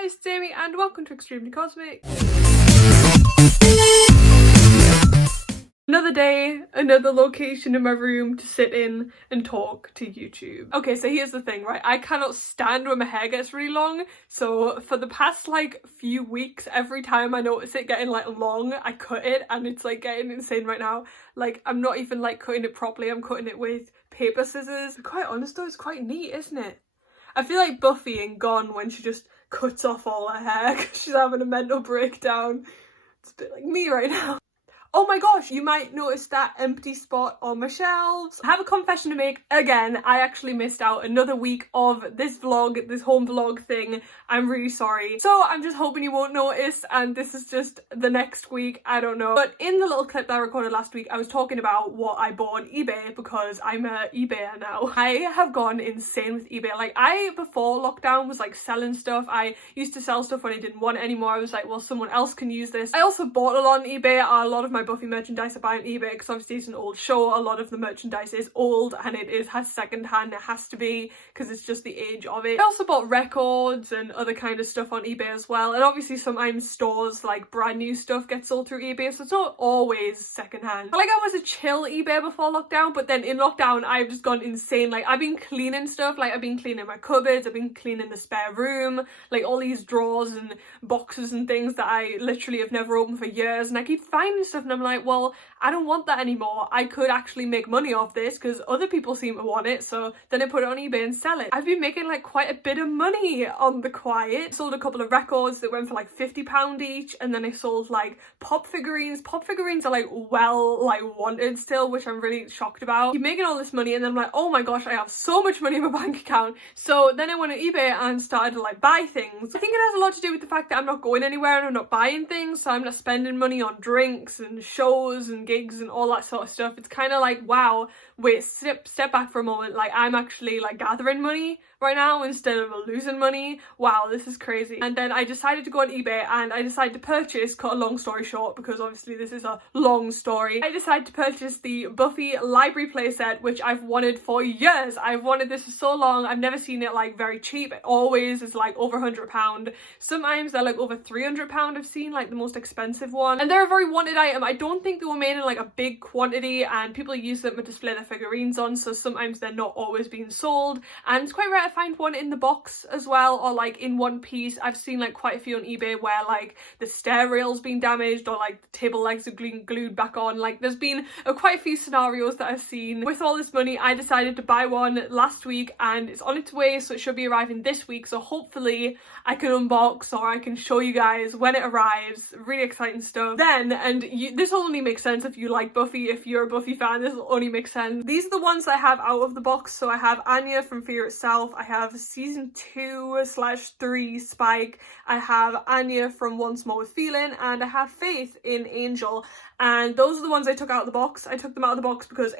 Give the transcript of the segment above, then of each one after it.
guys, it's Amy and welcome to Extremely Cosmic. Another day, another location in my room to sit in and talk to YouTube. Okay, so here's the thing, right? I cannot stand when my hair gets really long. So for the past few weeks, every time I notice it getting long, I cut it and it's getting insane right now. I'm not even cutting it properly, I'm cutting it with paper scissors. To be quite honest though, it's quite neat, isn't it? I feel like Buffy in Gone when she just cuts off all her hair because she's having a mental breakdown. It's a bit like me right now. Oh my gosh, you might notice that empty spot on my shelves. I have a confession to make again. I actually missed out another week of this vlog, this home vlog thing. I'm really sorry. So I'm just hoping you won't notice and this is just the next week, I don't know. But in the little clip that I recorded last week, I was talking about what I bought on eBay because I'm a eBayer now. I have gone insane with eBay. I, before lockdown, was selling stuff. I used to sell stuff when I didn't want it anymore. I was like, well, someone else can use this. I also bought a lot on eBay. A lot of my Buffy merchandise I buy on eBay because obviously it's an old show. A lot of the merchandise is old and it has second hand. It has to be because it's just the age of it. I also bought records and other kind of stuff on eBay as well, and obviously sometimes stores brand new stuff gets sold through eBay, so it's not always second hand. I was a chill eBay before lockdown, but then in lockdown I've just gone insane. I've been cleaning stuff, I've been cleaning my cupboards, I've been cleaning the spare room, all these drawers and boxes and things that I literally have never opened for years, and I keep finding stuff and I'm like, well, I don't want that anymore. I could actually make money off this because other people seem to want it, so then I put it on eBay and sell it. I've been making quite a bit of money on the quiet. Sold a couple of records that went for £50 each, and then I sold pop figurines. Pop figurines are wanted still, which I'm really shocked about. You're making all this money and then I'm like, oh my gosh, I have so much money in my bank account. So then I went on eBay and started to buy things. I think it has a lot to do with the fact that I'm not going anywhere and I'm not buying things, so I'm not spending money on drinks and shows and gigs and all that sort of stuff. It's kind of wow, wait, step back for a moment. I'm actually gathering money right now instead of losing money. Wow, this is crazy. And then I decided to go on eBay and I decided to purchase, cut a long story short because obviously this is a long story, I decided to purchase the Buffy library playset, which I've wanted for years. I've wanted this for so long. I've never seen it very cheap. It always is over £100. Sometimes they're over £300 I've seen, the most expensive one. And they're a very wanted item. I don't think they were made in a big quantity and people use them to display their figurines on, so sometimes they're not always being sold, and it's quite rare to find one in the box as well, or in one piece. I've seen quite a few on eBay where the stair rail's been damaged or the table legs are glued back on. There's been quite a few scenarios that I've seen. With all this money, I decided to buy one last week and it's on its way, so it should be arriving this week, so hopefully I can unbox or I can show you guys when it arrives. Really exciting stuff. Then, and this will only make sense if you like Buffy, if you're a Buffy fan, this will only make sense. These are the ones I have out of the box. So I have Anya from Fear Itself, I have season 2/3 Spike, I have Anya from Once More with Feeling, and I have Faith in Angel. And those are the ones I took out of the box. I took them out of the box because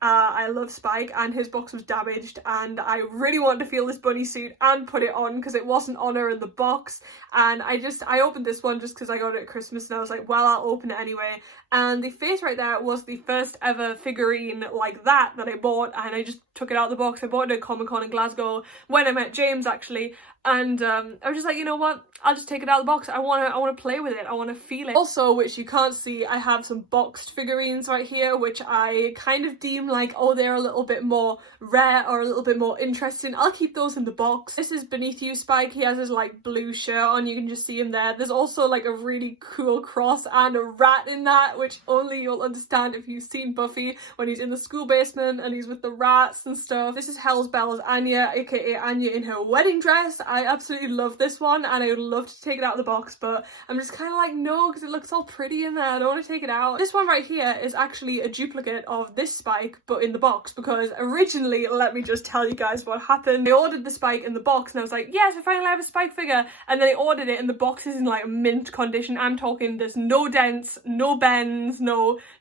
I love Spike and his box was damaged and I really wanted to feel this bunny suit and put it on because it wasn't on her in the box. And I opened this one just because I got it at Christmas and I was like, well, I'll open it anyway. And the face right there was the first ever figurine that I bought, and I just took it out of the box. I bought it at Comic-Con in Glasgow when I met James actually, and I was just like, you know what, I'll just take it out of the box. I want to play with it, I want to feel it. Also, which you can't see, I have some boxed figurines right here which I kind of deem oh, they're a little bit more rare or a little bit more interesting. I'll keep those in the box. This is Beneath You Spike. He has his blue shirt on, you can just see him there. There's also a really cool cross and a rat in that, which only you'll understand if you've seen Buffy when he's in the school basement and he's with the rats and stuff. This is Hell's Bells Anya, aka Anya in her wedding dress. I absolutely love this one and I would love to take it out of the box, but I'm just kind of no, because it looks all pretty in there. I don't want to take it out. This one right here is actually a duplicate of this Spike but in the box, because originally, let me just tell you guys what happened. I ordered the Spike in the box and I was like, yes, I finally have a Spike figure, and then I ordered it and the box is in mint condition. I'm talking there's no dents, no bends,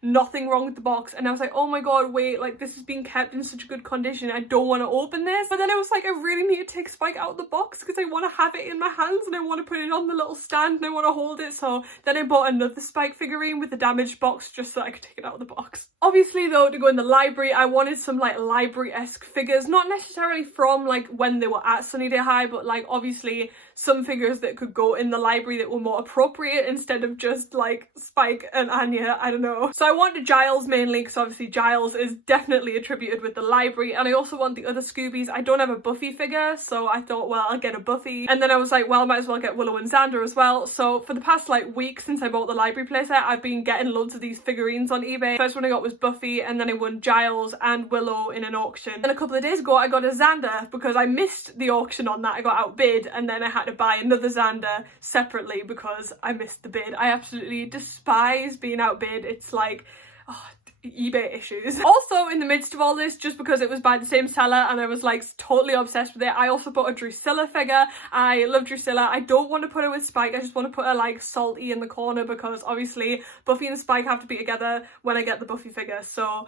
nothing wrong with the box, and I was like, oh my god, wait, this has been kept in such good condition, I don't want to open this. But then I was like, I really need to take Spike out of the box because I want to have it in my hands and I want to put it on the little stand and I want to hold it. So then I bought another Spike figurine with the damaged box just so I could take it out of the box. Obviously though, to go in the library, I wanted some library-esque figures, not necessarily from when they were at Sunnydale High, but obviously some figures that could go in the library that were more appropriate instead of just like Spike and Anya, I don't know. So I wanted Giles mainly because obviously Giles is definitely attributed with the library, and I also want the other Scoobies. I don't have a Buffy figure, so I thought, well, I'll get a Buffy, and then I was like, well, I might as well get Willow and Xander as well. So for the past like week since I bought the library playset, I've been getting loads of these figurines on eBay. First one I got was Buffy, and then I won Giles and Willow in an auction. And a couple of days ago I got a Xander because I missed the auction on that. I got outbid, and then I had to buy another Xander separately because I missed the bid. I absolutely despise being outbid. It's like, oh, eBay issues. Also, in the midst of all this, just because it was by the same seller and I was like totally obsessed with it, I also bought a Drusilla figure. I love Drusilla. I don't want to put her with Spike, I just want to put her like salty in the corner because obviously Buffy and Spike have to be together when I get the Buffy figure. So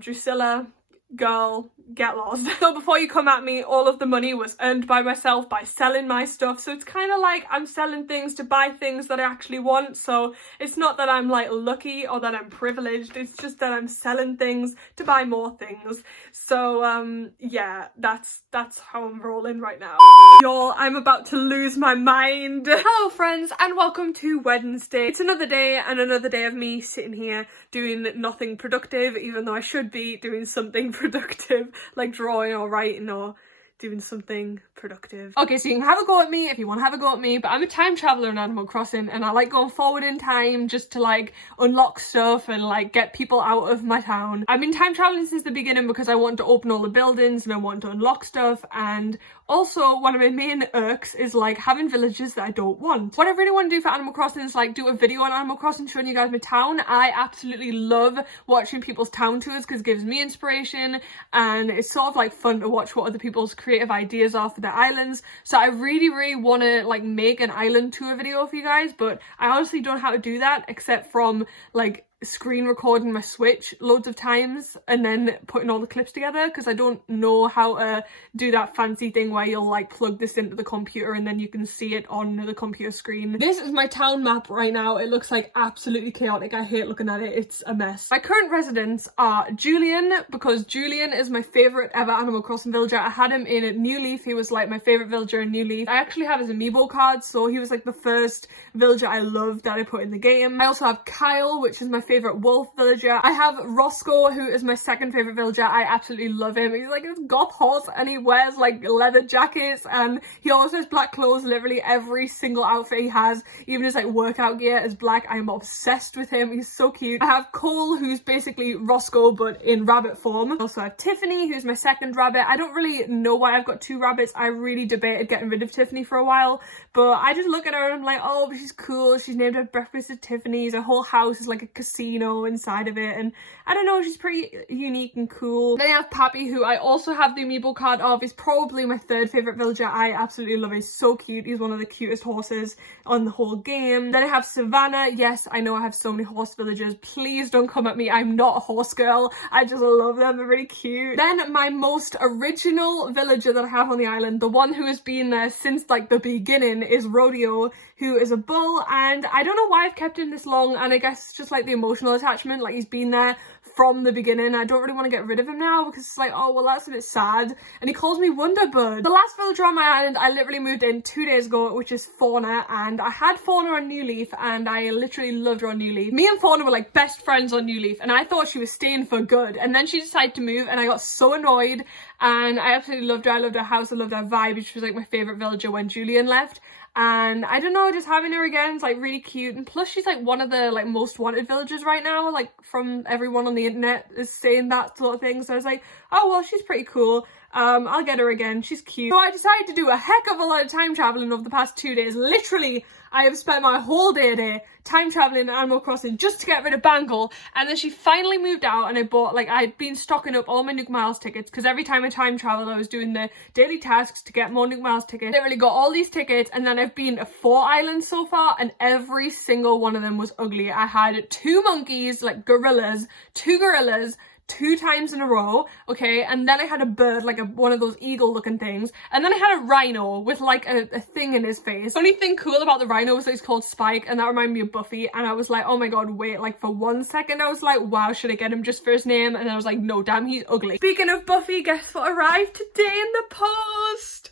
Drusilla, girl, get lost. So before you come at me, all of the money was earned by myself by selling my stuff, so it's kind of like I'm selling things to buy things that I actually want. So it's not that I'm like lucky or that I'm privileged, it's just that I'm selling things to buy more things. So yeah, that's how I'm rolling right now. Y'all, I'm about to lose my mind. Hello friends, and welcome to Wednesday. It's another day and another day of me sitting here doing nothing productive, even though I should be doing something productive, like drawing or writing or doing something productive. Okay, so you can have a go at me if you want to have a go at me, but I'm a time traveler in Animal Crossing, and I like going forward in time just to like unlock stuff and like get people out of my town. I've been time traveling since the beginning because I wanted to open all the buildings and I wanted to unlock stuff, and also one of my main irks is like having villages that I don't want. What I really want to do for Animal Crossing is like do a video on Animal Crossing showing you guys my town. I absolutely love watching people's town tours because it gives me inspiration, and it's sort of like fun to watch what other people's creative ideas are for their islands. So I really want to like make an island tour video for you guys, but I honestly don't know how to do that except from like screen recording my Switch loads of times and then putting all the clips together, because I don't know how to do that fancy thing where you'll like plug this into the computer and then you can see it on the computer screen. This is my town map right now. It looks like absolutely chaotic. I hate looking at it. It's a mess. My current residents are Julian, because Julian is my favourite ever Animal Crossing villager. I had him in New Leaf. He was like my favourite villager in New Leaf. I actually have his amiibo card, so he was like the first villager I loved that I put in the game. I also have Kyle, which is my favourite wolf villager. I have Roscoe, who is my second favourite villager. I absolutely love him. He's like this goth horse and he wears like leather jackets and he always has black clothes. Literally every single outfit he has, even his like workout gear, is black. I am obsessed with him. He's so cute. I have Cole, who's basically Roscoe but in rabbit form. I also have Tiffany, who's my second rabbit. I don't really know why I've got two rabbits. I really debated getting rid of Tiffany for a while, but I just look at her and I'm like, oh, but she's cool. She's named her Breakfast at Tiffany's. Her whole house is like a casino inside of it, and I don't know, she's pretty unique and cool. Then I have Pappy, who I also have the amiibo card of. He's probably my third favourite villager. I absolutely love him. He's so cute. He's one of the cutest horses on the whole game. Then I have Savannah. Yes, I know I have so many horse villagers. Please don't come at me. I'm not a horse girl. I just love them. They're really cute. Then my most original villager that I have on the island, the one who has been there since like the beginning, is Rodeo, who is a bull, and I don't know why I've kept him this long, and I guess it's just like the emotional attachment. Like, he's been there from the beginning. I don't really want to get rid of him now because it's like, oh well, that's a bit sad. And he calls me Wonderbird. The last villager on my island I literally moved in 2 days ago, which is Fauna, and I had Fauna on New Leaf and I literally loved her on New Leaf. Me and Fauna were like best friends on New Leaf, and I thought she was staying for good, and then she decided to move and I got so annoyed, and I absolutely loved her. I loved her house, I loved her vibe. She was like my favourite villager when Julian left. And I don't know, just having her again is like really cute, and plus she's like one of the like most wanted villagers right now, like from everyone on the internet is saying that sort of thing. So I was like, oh well, she's pretty cool. I'll get her again, she's cute. So I decided to do a heck of a lot of time traveling over the past 2 days. Literally, I have spent my whole day time traveling in Animal Crossing just to get rid of Bangle, and then she finally moved out and I bought, like, I'd been stocking up all my Nook Miles tickets because every time I time traveled I was doing the daily tasks to get more Nook Miles tickets. I literally got all these tickets, and then I've been to 4 islands so far and every single one of them was ugly. I had 2 monkeys, like gorillas, 2 gorillas, 2 times in a row, okay, and then I had a bird, like one of those eagle looking things, and then I had a rhino with like a thing in his face. The only thing cool about the rhino was that he's called Spike, and that reminded me of Buffy, and I was like, oh my god, wait, like for 1 second I was like, wow, should I get him just for his name? And then I was like, no, damn, he's ugly. Speaking of Buffy, guess what arrived today in the post?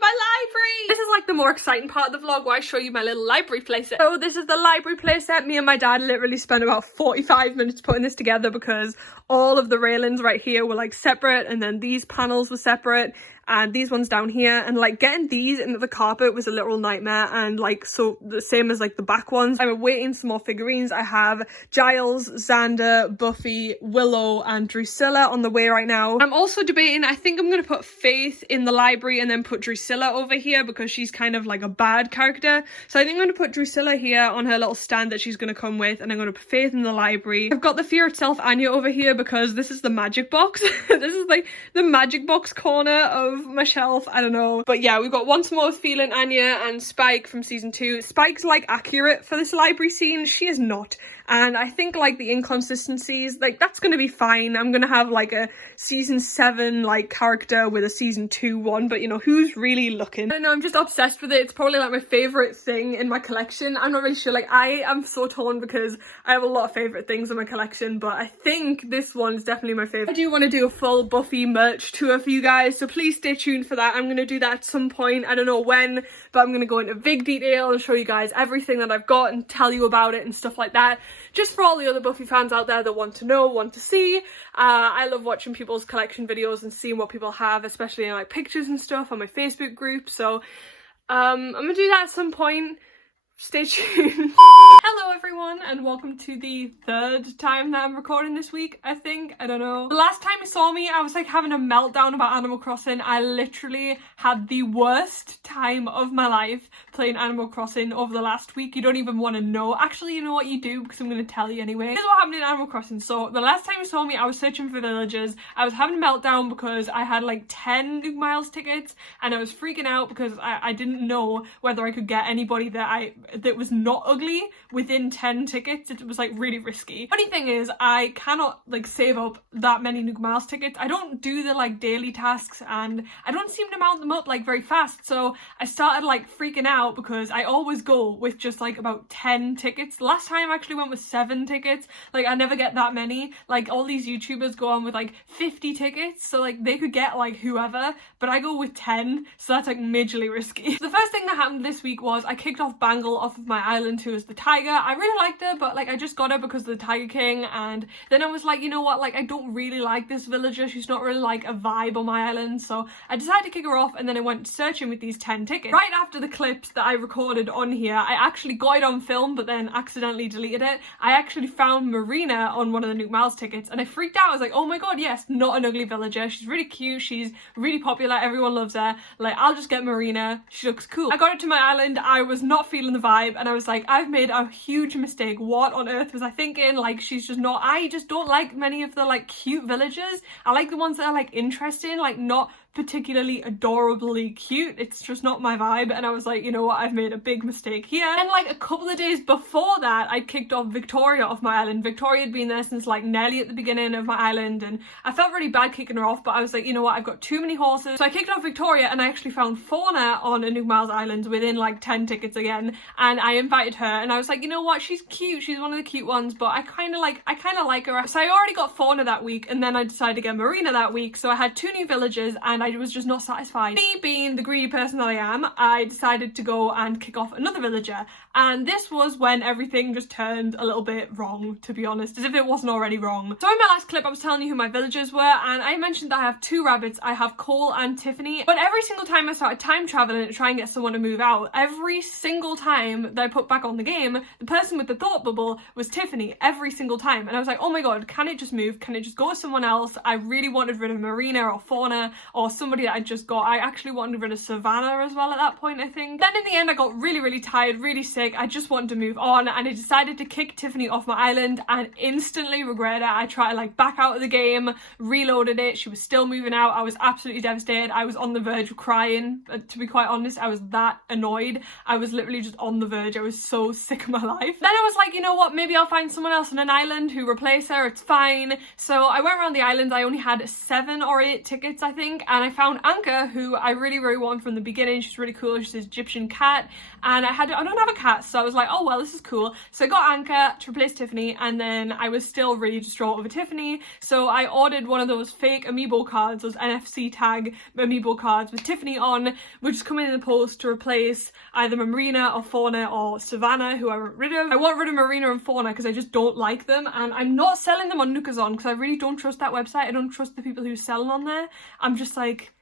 my library! This is like the more exciting part of the vlog where I show you my little library playset. So this is the library playset. Me and my dad literally spent about 45 minutes putting this together because all of the railings right here were like separate, and then these panels were separate, and these ones down here, and like getting these into the carpet was a literal nightmare. And like, so the same as like the back ones. I'm awaiting some more figurines. I have Giles, Xander, Buffy, Willow and Drusilla on the way right now. I'm also debating, I think I'm gonna put Faith in the library and then put Drusilla over here because she's kind of like a bad character. So I think I'm gonna put Drusilla here on her little stand that she's gonna come with, and I'm gonna put Faith in the library. I've got the Fear Itself Anya over here because this is the magic box. This is like the magic box corner of my shelf. I don't know, but yeah, we've got Once More with Feeling Anya and Spike from season 2. Spike's like accurate for this library scene. She is not, and I think like the inconsistencies, like that's gonna be fine. I'm gonna have like a season 7 like character with a season 2 one, but you know, who's really looking? I don't know, I'm just obsessed with it. It's probably like my favorite thing in my collection. I'm not really sure, like I am so torn because I have a lot of favorite things in my collection, but I think this one is definitely my favorite. I do want to do a full Buffy merch tour for you guys, so please stay tuned for that. I'm going to do that at some point. I don't know when, but I'm going to go into big detail and show you guys everything that I've got and tell you about it and stuff like that, just for all the other Buffy fans out there that want to know, want to see. I love watching people's collection videos and seeing what people have, especially in like pictures and stuff on my Facebook group, so I'm gonna do that at some point. Stay tuned. Hello everyone, and welcome to the 3rd time that I'm recording this week, I think. I don't know. The last time you saw me, I was like having a meltdown about Animal Crossing. I literally had the worst time of my life playing Animal Crossing over the last week. You don't even want to know. Actually, you know what, you do, because I'm going to tell you anyway. Here's what happened in Animal Crossing. So the last time you saw me, I was searching for villagers. I was having a meltdown because I had like 10 Nook Miles tickets, and I was freaking out because I didn't know whether I could get anybody that was not ugly within 10 tickets. It was like really risky. Funny thing is, I cannot like save up that many Nook Miles tickets. I don't do the like daily tasks, and I don't seem to mount them up like very fast, so I started like freaking out because I always go with just like about 10 tickets. Last time I actually went with 7 tickets. Like I never get that many. Like all these YouTubers go on with like 50 tickets, so like they could get like whoever, but I go with 10, so that's like majorly risky. The first thing that happened this week was I kicked off Bangle off of my island, who is the tiger. I really liked her, but like I just got her because of the Tiger King, and then I was like, you know what, like I don't really like this villager. She's not really like a vibe on my island, so I decided to kick her off, and then I went searching with these 10 tickets. Right after the clips that I recorded on here, I actually got it on film but then accidentally deleted it. I actually found Marina on one of the Nook Miles tickets, and I freaked out. I was like, oh my god, yes, not an ugly villager. She's really cute, she's really popular, everyone loves her. Like, I'll just get Marina, she looks cool. I got it to my island, I was not feeling the vibe, and I was like, I've made a huge mistake. What on earth was I thinking? Like, she's just not, I just don't like many of the like cute villagers. I like the ones that are like interesting, like not particularly adorably cute. It's just not my vibe, and I was like, you know what, I've made a big mistake here. And like a couple of days before that, I kicked off Victoria off my island. Victoria had been there since like nearly at the beginning of my island, and I felt really bad kicking her off, but I was like, you know what, I've got too many horses. So I kicked off Victoria, and I actually found Fauna on a Nook Miles island within like 10 tickets again, and I invited her, and I was like, you know what, she's cute, she's one of the cute ones, but I kind of like her. So I already got Fauna that week, and then I decided to get Marina that week, so I had 2 new villagers, and I was just not satisfied. Me being the greedy person that I am, I decided to go and kick off another villager, and this was when everything just turned a little bit wrong, to be honest, as if it wasn't already wrong. So in my last clip I was telling you who my villagers were, and I mentioned that I have 2 rabbits. I have Cole and Tiffany, but every single time I started time traveling to try and get someone to move out, every single time that I put back on the game, the person with the thought bubble was Tiffany, every single time, and I was like, oh my god, can it just move? Can it just go with someone else? I really wanted rid of Marina or Fauna or somebody that I just got. I actually wanted rid of Savannah as well at that point, I think. Then in the end I got really tired, really sick. I just wanted to move on, and I decided to kick Tiffany off my island and instantly regret it. I tried to like back out of the game, reloaded it, she was still moving out. I was absolutely devastated. I was on the verge of crying, to be quite honest. I was that annoyed. I was literally just on the verge. I was so sick of my life. Then I was like, you know what, maybe I'll find someone else on an island who replace her, it's fine. So I went around the island. I only had 7 or 8 tickets, I think, and I found Anka, who I really wanted from the beginning. She's really cool. She's this Egyptian cat, and I don't have a cat, so I was like, oh well, this is cool. So I got Anchor to replace Tiffany, and then I was still really distraught over Tiffany, so I ordered one of those fake amiibo cards, those NFC tag amiibo cards with Tiffany on, which is coming in the post to replace either Marina or Fauna or Savannah, who I want rid of. I want rid of Marina and Fauna because I just don't like them, and I'm not selling them on Nukazon because I really don't trust that website. I don't trust the people who sell on there. I'm just like,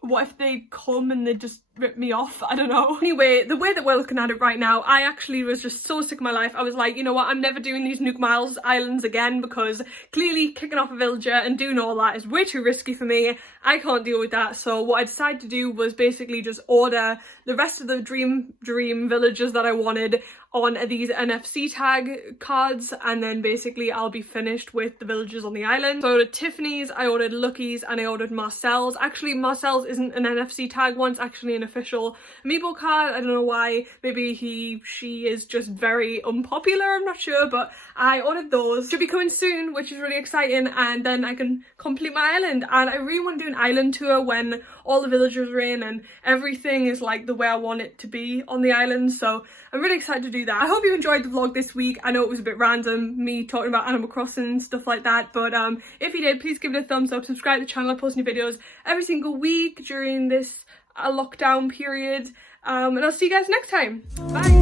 what if they come and they just rip me off? I don't know. Anyway, the way that we're looking at it right now, I actually was just so sick of my life. I was like, you know what, I'm never doing these Nuke Miles islands again, because clearly kicking off a villager and doing all that is way too risky for me. I can't deal with that. So what I decided to do was basically just order the rest of the dream villagers that I wanted on these NFC tag cards, and then basically I'll be finished with the villagers on the island. So I ordered Tiffany's, I ordered Lucky's, and I ordered Marcel's. Actually, Marcel's isn't an NFC tag one, it's actually an official amiibo card. I don't know why. Maybe she is just very unpopular, I'm not sure, but I ordered those. Should be coming soon, which is really exciting, and then I can complete my island. And I really want to do an island tour when all the villagers are in and everything is like the way I want it to be on the island, so I'm really excited to do that. I hope you enjoyed the vlog this week. I know it was a bit random, me talking about Animal Crossing and stuff like that, but if you did, please give it a thumbs up, subscribe to the channel. I post new videos every single week during this lockdown period, and I'll see you guys next time. Bye!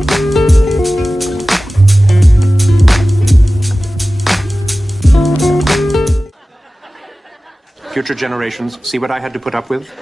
Future generations see what I had to put up with.